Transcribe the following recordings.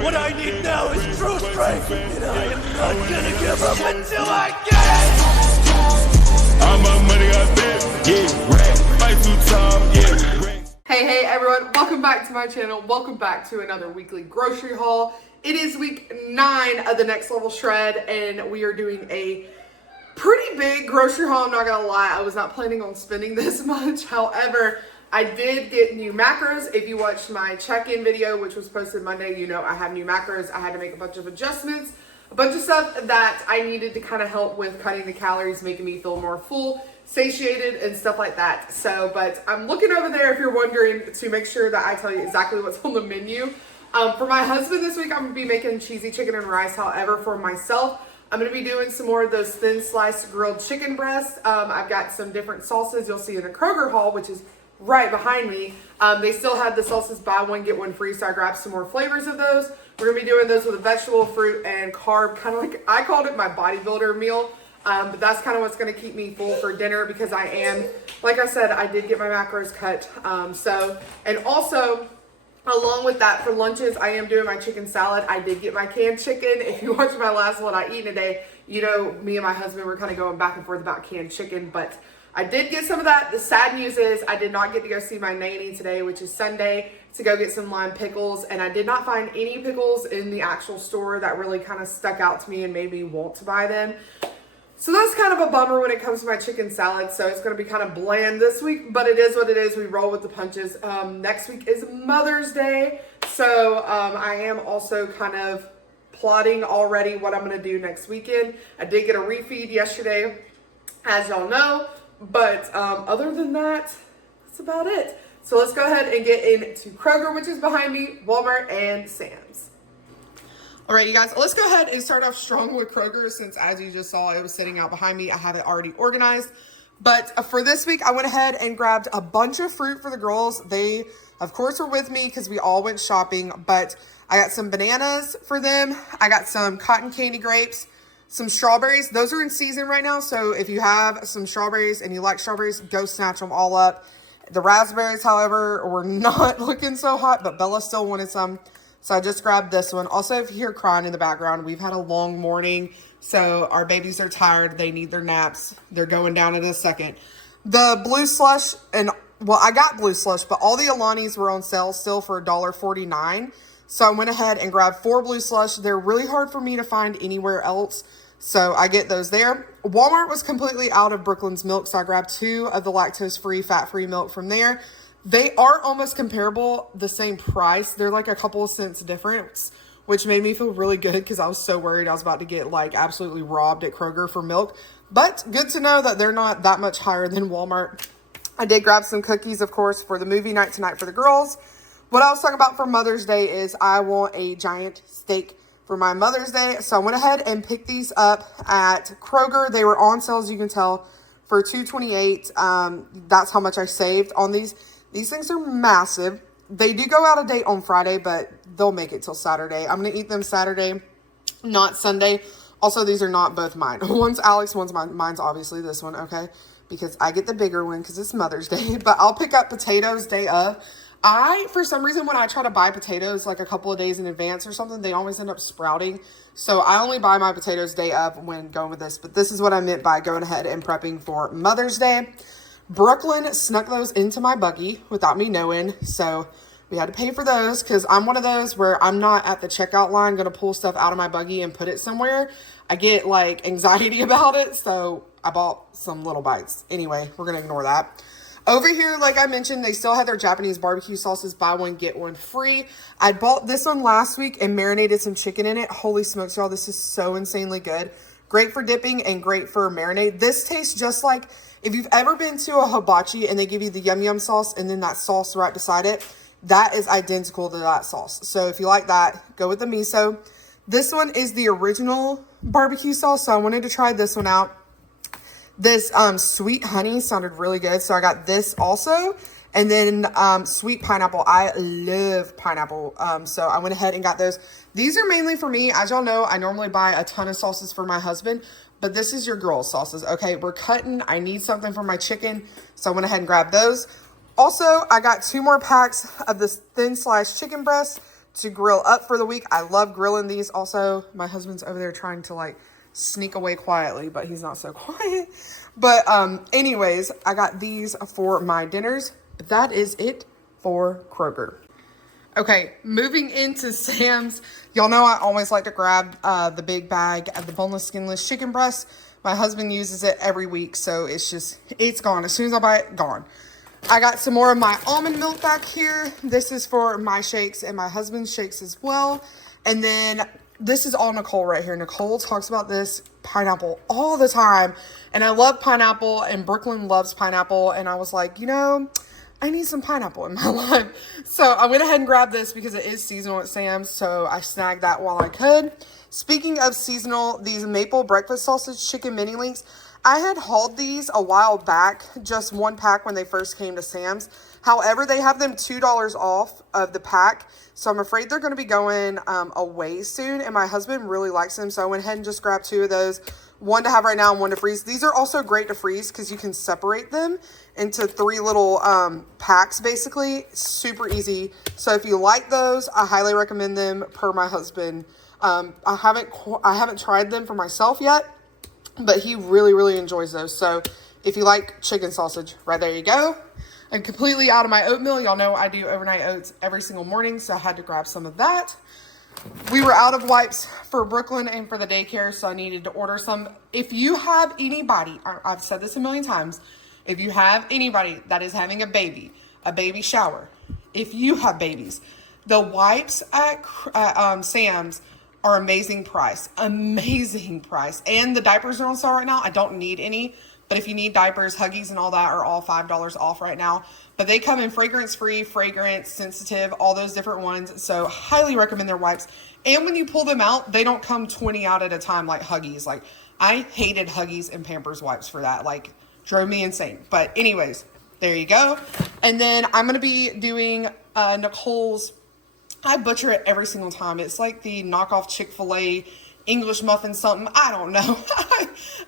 What I need now is true strength, and I am not gonna give up until I get it! All my money I bet, yeah, right. Fight too tall, yeah. Hey everyone, welcome back to my channel. Welcome back to another weekly grocery haul. It is week 9 of the Next Level Shred, and we are doing a pretty big grocery haul. I'm not gonna lie, I was not planning on spending this much. However, I did get new macros. If you watched my check-in video, which was posted Monday, you know I have new macros. I had to make a bunch of adjustments, a bunch of stuff that I needed to kind of help with cutting the calories, making me feel more full, satiated, and stuff like that. So, but I'm looking over there if you're wondering to make sure that I tell you exactly what's on the menu. For my husband this week, I'm gonna be making cheesy chicken and rice. However, for myself, I'm gonna be doing some more of those thin sliced grilled chicken breasts. I've got some different salsas you'll see in the Kroger haul, which is right behind me. They still had the salsas buy one, get one free, so I grabbed some more flavors of those. We're gonna be doing those with a vegetable, fruit, and carb, kind of like, I called it my bodybuilder meal. But that's kind of what's going to keep me full for dinner because I am, like I said, I did get my macros cut. And also, along with that, for lunches, I am doing my chicken salad. I did get my canned chicken. If you watched my last one I eat today, you know, me and my husband were kind of going back and forth about canned chicken, but I did get some of that. The sad news is I did not get to go see my nanny today, which is Sunday, to go get some lime pickles, and I did not find any pickles in the actual store that really kind of stuck out to me and made me want to buy them. So that's kind of a bummer when it comes to my chicken salad. So it's going to be kind of bland this week, but it is what it is. We roll with the punches. Next week is Mother's Day. So I am also kind of plotting already what I'm going to do next weekend. I did get a refeed yesterday, as y'all know. But other than that, that's about it. So let's go ahead and get into Kroger, which is behind me, Walmart, and Sam's. All right, you guys, let's go ahead and start off strong with Kroger since, as you just saw, it was sitting out behind me. I have it already organized. But for this week, I went ahead and grabbed a bunch of fruit for the girls. They, of course, were with me because we all went shopping. But I got some bananas for them. I got some cotton candy grapes, some strawberries. Those are in season right now. So if you have some strawberries and you like strawberries, go snatch them all up. The raspberries, however, were not looking so hot, but Bella still wanted some. So I just grabbed this one. Also, if you hear crying in the background, we've had a long morning. So our babies are tired. They need their naps. They're going down in a second. The blue slush, I got blue slush, but all the Alanis were on sale still for $1.49. So I went ahead and grabbed 4 blue slush. They're really hard for me to find anywhere else. So I get those there. Walmart was completely out of Brooklyn's milk. So I grabbed 2 of the lactose-free, fat-free milk from there. They are almost comparable, the same price. They're like a couple of cents difference, which made me feel really good because I was so worried I was about to get like absolutely robbed at Kroger for milk. But good to know that they're not that much higher than Walmart. I did grab some cookies, of course, for the movie night tonight for the girls. What I was talking about for Mother's Day is I want a giant steak for my Mother's Day. So I went ahead and picked these up at Kroger. They were on sale, as you can tell, for $2.28. That's how much I saved on these. These things are massive. They do go out of date on Friday, but they'll make it till Saturday. I'm going to eat them Saturday, not Sunday. Also, these are not both mine. One's Alex, one's mine. Mine's obviously this one, okay? Because I get the bigger one because it's Mother's Day. But I'll pick up potatoes day of. For some reason, when I try to buy potatoes like a couple of days in advance or something, they always end up sprouting. So I only buy my potatoes day of when going with this. But this is what I meant by going ahead and prepping for Mother's Day. Brooklyn snuck those into my buggy without me knowing, so we had to pay for those because I'm one of those where I'm not at the checkout line going to pull stuff out of my buggy and put it somewhere. I get like anxiety about it, so I bought some little bites. Anyway, we're going to ignore that. Over here, like I mentioned, they still had their Japanese barbecue sauces, buy one, get one free. I bought this one last week and marinated some chicken in it. Holy smokes, y'all, this is so insanely good. Great for dipping and great for marinade. This tastes just like if you've ever been to a hibachi and they give you the yum yum sauce and then that sauce right beside it, that is identical to that sauce. So if you like that, go with the miso. This one is the original barbecue sauce, so I wanted to try this one out. This sweet honey sounded really good, so I got this also. And then sweet pineapple. I love pineapple, so I went ahead and got those. These are mainly for me. As y'all know, I normally buy a ton of sauces for my husband, but this is your girl's sauces. Okay, we're cutting. I need something for my chicken, so I went ahead and grabbed those. Also, I got 2 more packs of this thin sliced chicken breast, to grill up for the week. I love grilling these. Also, my husband's over there trying to like sneak away quietly, but he's not so quiet. But anyways, I got these for my dinners. But that is it for Kroger. Okay, moving into Sam's. Y'all know I always like to grab the big bag of the boneless, skinless chicken breast. My husband uses it every week, so it's gone. As soon as I buy it, gone. I got some more of my almond milk back here. This is for my shakes and my husband's shakes as well. And then this is all Nicole right here. Nicole talks about this pineapple all the time. And I love pineapple, and Brooklyn loves pineapple. And I was like, you know, I need some pineapple in my life. So I went ahead and grabbed this because it is seasonal at Sam's. So I snagged that while I could. Speaking of seasonal, these maple breakfast sausage chicken mini links. I had hauled these a while back, just one pack when they first came to Sam's. However, they have them $2 off of the pack. So I'm afraid they're going to be going away soon. And my husband really likes them. So I went ahead and just grabbed 2 of those. One to have right now and one to freeze. These are also great to freeze because you can separate them into 3 little packs basically. Super easy. So if you like those, I highly recommend them per my husband. I haven't tried them for myself yet, but he really enjoys those. So if you like chicken sausage, right there you go. I'm completely out of my oatmeal. Y'all know I do overnight oats every single morning, so I had to grab some of that. We were out of wipes for Brooklyn and for the daycare, so I needed to order some. If you have anybody, I've said this a million times, if you have anybody that is having a baby shower, if you have babies, the wipes at Sam's are amazing price. And the diapers are on sale right now. I don't need any, but if you need diapers, Huggies and all that are all $5 off right now. But they come in fragrance-free, fragrance sensitive, all those different ones. So highly recommend their wipes. And when you pull them out, they don't come 20 out at a time like Huggies. Like, I hated Huggies and Pampers wipes for that. Like, drove me insane. But anyways, there you go. And then I'm going to be doing Nicole's, I butcher it every single time. It's like the knockoff Chick-fil-A English muffin something. I don't know.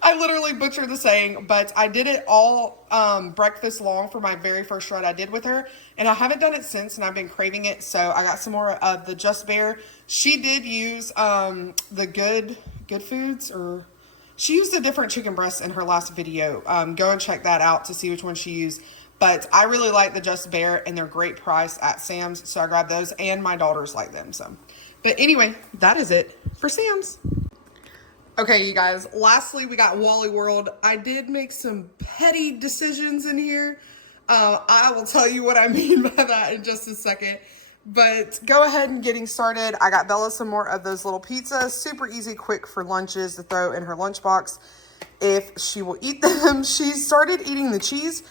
I literally butcher the saying, but I did it all breakfast long for my very first shred I did with her. And I haven't done it since, and I've been craving it. So I got some more of the Just Bare. She did use the Good Foods, or she used a different chicken breast in her last video. Go and check that out to see which one she used. But I really like the Just Bare, and they're great price at Sam's. So I grabbed those, and my daughters like them. So, but anyway, that is it for Sam's. Okay, you guys. Lastly, we got Wally World. I did make some petty decisions in here. I will tell you what I mean by that in just a second. But go ahead and getting started. I got Bella some more of those little pizzas. Super easy, quick for lunches to throw in her lunchbox if she will eat them. She started eating the cheese,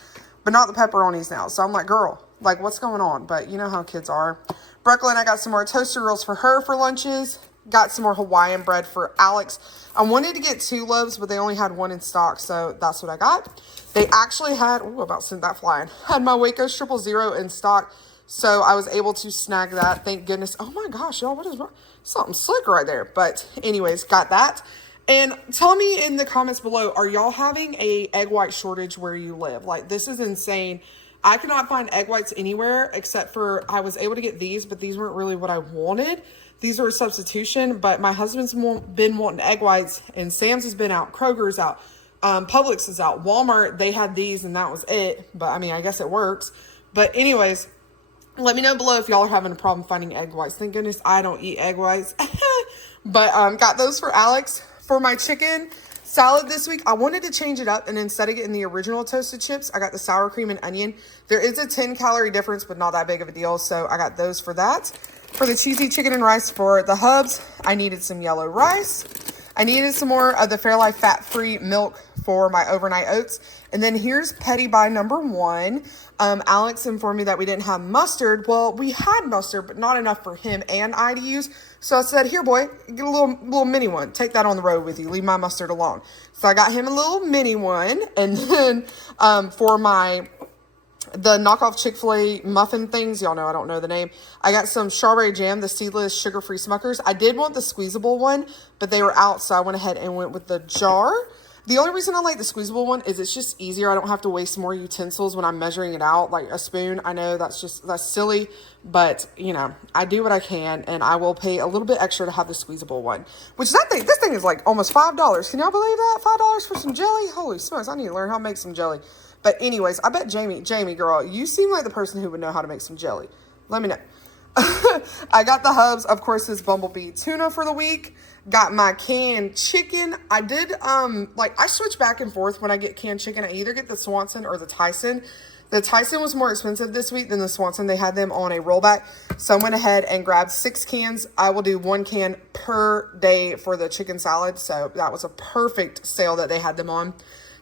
but not the pepperonis now. So I'm like, girl, like, what's going on? But you know how kids are. Brooklyn, I got some more toaster rolls for her for lunches. Got some more Hawaiian bread for Alex. I wanted to get 2 loaves, but they only had 1 in stock, so that's what I got. They actually had, about sent that flying, had my Waco 000 in stock, so I was able to snag that. Thank goodness. Oh my gosh, y'all, what is wrong? Something slick right there. But anyways, got that. And tell me in the comments below, are y'all having a egg white shortage where you live? Like, this is insane. I cannot find egg whites anywhere except for I was able to get these, but these weren't really what I wanted. These are a substitution, but my husband's been wanting egg whites, and Sam's has been out, Kroger's out, Publix is out, Walmart, they had these, and that was it. But I mean, I guess it works. But anyways, let me know below if y'all are having a problem finding egg whites. Thank goodness I don't eat egg whites. But got those for Alex. For my chicken salad this week, I wanted to change it up, and instead of getting the original toasted chips, I got the sour cream and onion. There is a 10-calorie difference, but not that big of a deal, so I got those for that. For the cheesy chicken and rice for the hubs, I needed some yellow rice. I needed some more of the Fairlife fat-free milk for my overnight oats. And then here's petty buy number 1. Alex informed me that we didn't have mustard. Well, we had mustard, but not enough for him and I to use. So I said, here, boy, get a little mini one. Take that on the road with you. Leave my mustard alone. So I got him a little mini one. And then for the knockoff Chick-fil-A muffin things, y'all know I don't know the name, I got some strawberry jam, the seedless sugar-free Smuckers. I did want the squeezable one, but they were out, so I went ahead and went with the jar. The only reason I like the squeezable one is it's just easier. I don't have to waste more utensils when I'm measuring it out, like a spoon. I know that's silly, but you know, I do what I can, and I will pay a little bit extra to have the squeezable one. Which this thing is like almost $5. Can y'all believe that? $5 for some jelly? Holy smokes, I need to learn how to make some jelly. But anyways, I bet Jamie, girl, you seem like the person who would know how to make some jelly. Let me know. I got the Hubs, of course, this Bumblebee tuna for the week. Got my canned chicken. I did, I switch back and forth when I get canned chicken. I either get the Swanson or the Tyson. The Tyson was more expensive this week than the Swanson. They had them on a rollback. So I went ahead and grabbed 6 cans. I will do 1 can per day for the chicken salad. So that was a perfect sale that they had them on.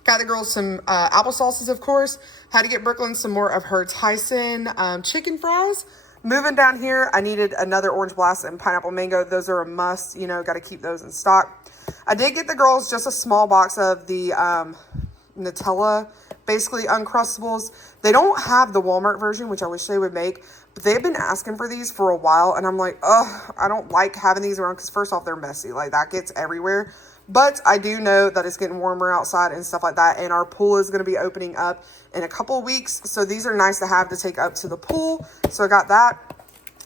Got the girls some applesauces, of course. Had to get Brooklyn some more of her Tyson chicken fries. Moving down here, I needed another Orange Blast and Pineapple Mango. Those are a must, you know, got to keep those in stock. I did get the girls just a small box of the Nutella, basically Uncrustables. They don't have the Walmart version, which I wish they would make, but they've been asking for these for a while, and I'm like, ugh, I don't like having these around because first off, they're messy. Like, that gets everywhere. But I do know that it's getting warmer outside and stuff like that, and our pool is going to be opening up in a couple of weeks, so these are nice to have to take up to the pool. So I got that.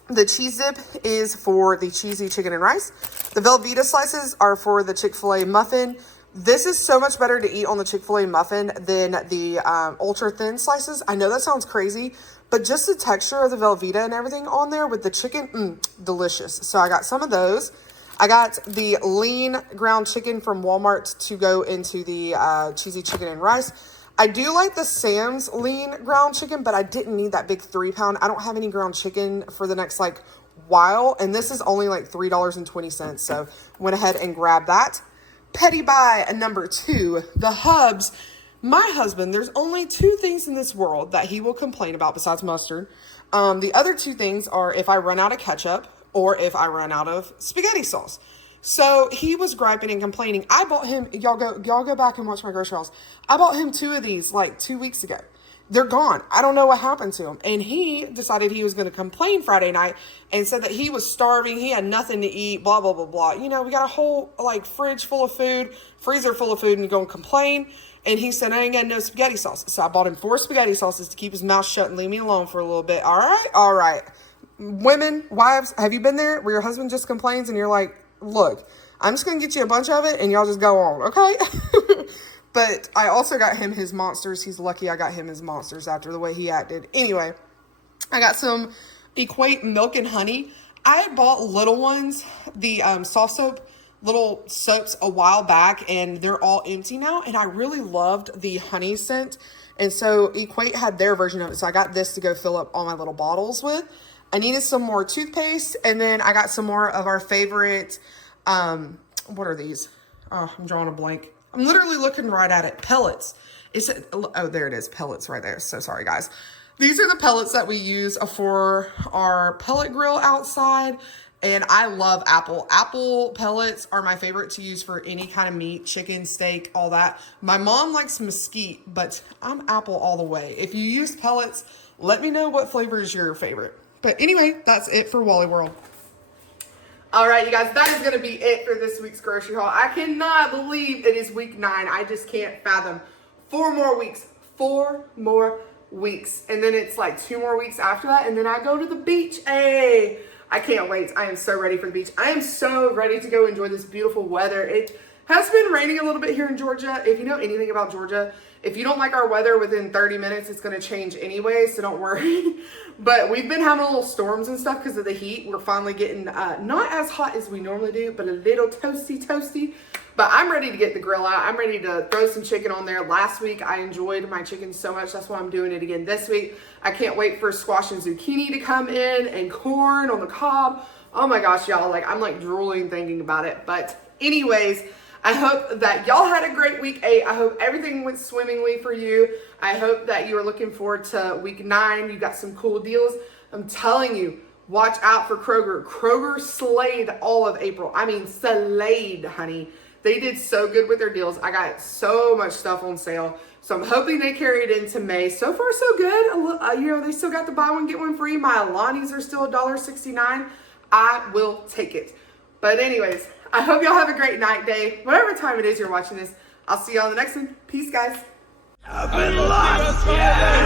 The cheese dip is for the cheesy chicken and rice. The Velveeta slices are for the Chick-fil-A muffin. This is so much better to eat on the Chick-fil-A muffin than the ultra thin slices. I know that sounds crazy, but just the texture of the Velveeta and everything on there with the chicken, delicious. So I got some of those. I got the lean ground chicken from Walmart to go into the cheesy chicken and rice. I do like the Sam's lean ground chicken, but I didn't need that big 3-pound. I don't have any ground chicken for the next while, and this is only like $3.20. So went ahead and grabbed that. Petty buy number 2, the Hubs. My husband, there's only 2 things in this world that he will complain about besides mustard. The other 2 things are if I run out of ketchup or if I run out of spaghetti sauce. So he was griping and complaining. I bought him, y'all go back and watch my grocery hauls. I bought him 2 of these like 2 weeks ago. They're gone. I don't know what happened to him. And he decided he was going to complain Friday night and said that he was starving. He had nothing to eat, blah, blah, blah, blah. You know, we got a whole fridge full of food, freezer full of food, and you're going to complain. And he said, I ain't got no spaghetti sauce. So I bought him 4 spaghetti sauces to keep his mouth shut and leave me alone for a little bit. All right. All right. Women, wives, have you been there where your husband just complains and you're like, look, I'm just going to get you a bunch of it and y'all just go on, okay? But I also got him his Monsters. He's lucky I got him his Monsters after the way he acted. Anyway, I got some Equate Milk and Honey. I had bought little ones, the soft soap, little soaps a while back, and they're all empty now. And I really loved the honey scent. And so Equate had their version of it. So I got this to go fill up all my little bottles with. I needed some more toothpaste, and then I got some more of our favorite, what are these? Oh, I'm drawing a blank. I'm literally looking right at it. Pellets. Oh, there it is. Pellets right there. So sorry, guys. These are the pellets that we use for our pellet grill outside, and I love apple. Apple pellets are my favorite to use for any kind of meat, chicken, steak, all that. My mom likes mesquite, but I'm apple all the way. If you use pellets, let me know what flavor is your favorite. But anyway, that's it for Wally World. All right, you guys, that is going to be it for this week's grocery haul. I cannot believe it is week 9. I just can't fathom. 4 more weeks. 4 more weeks. And then it's like 2 more weeks after that, and then I go to the beach. Hey, I can't wait. I am so ready for the beach. I am so ready to go enjoy this beautiful weather. It has been raining a little bit here in Georgia. If you know anything about Georgia, if you don't like our weather within 30 minutes, it's going to change anyway, so don't worry. But we've been having a little storms and stuff because of the heat. We're finally getting not as hot as we normally do, but a little toasty. But I'm ready to get the grill out. I'm ready to throw some chicken on there. Last week, I enjoyed my chicken so much. That's why I'm doing it again this week. I can't wait for squash and zucchini to come in and corn on the cob. Oh my gosh, y'all. I'm drooling thinking about it. But anyways, I hope that y'all had a great week 8. I hope everything went swimmingly for you. I hope that you are looking forward to week 9. You got some cool deals. I'm telling you, watch out for Kroger. Kroger slayed all of April. I mean, slayed, honey. They did so good with their deals. I got so much stuff on sale. So I'm hoping they carry it into May. So far, so good. They still got the buy one, get one free. My Alani's are still $1.69. I will take it. But anyways, I hope y'all have a great night, day, whatever time it is you're watching this. I'll see y'all in the next one. Peace, guys. I've been lost, yeah.